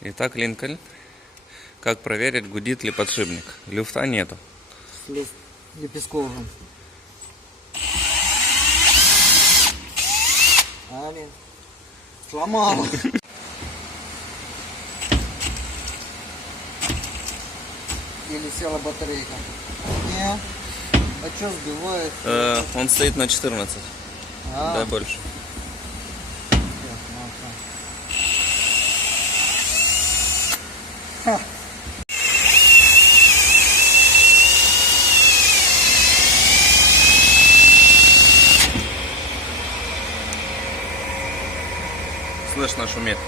Итак, Линкольн. Как проверить, гудит ли подшипник? Люфта нету. С лепестковым. Блин. Сломал. Или села батарейка. Не. А что сбивает? Он стоит на 14. Да, больше. Ха. Слышно, шуметь.